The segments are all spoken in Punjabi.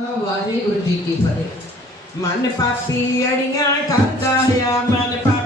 ਵਾਹਿਗੁਰੂ ਜੀ ਕੀ ਫਤਿਹ। ਮਨ ਪਾਪੀ ਅੜੀਆਂ ਕਰਦਾ ਆ ਮਨ ਪਾਪੀ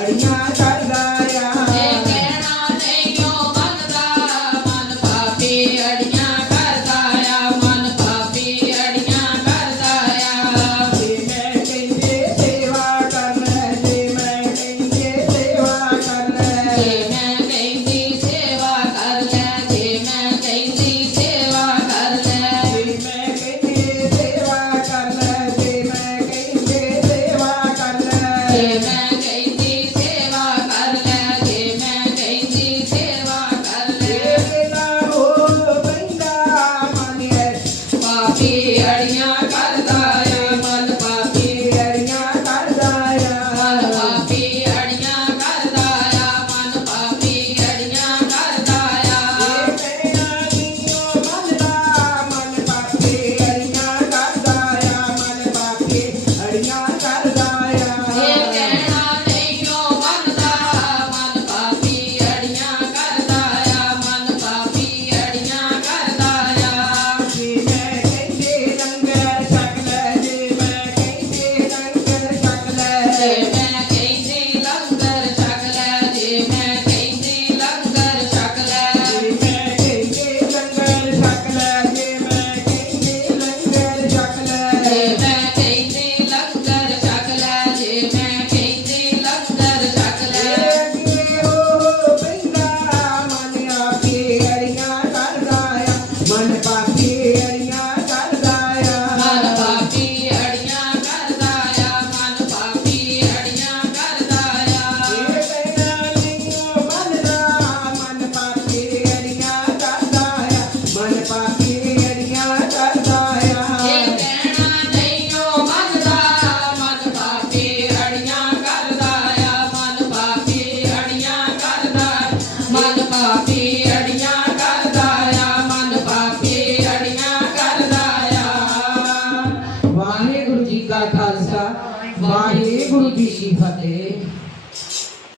अडिया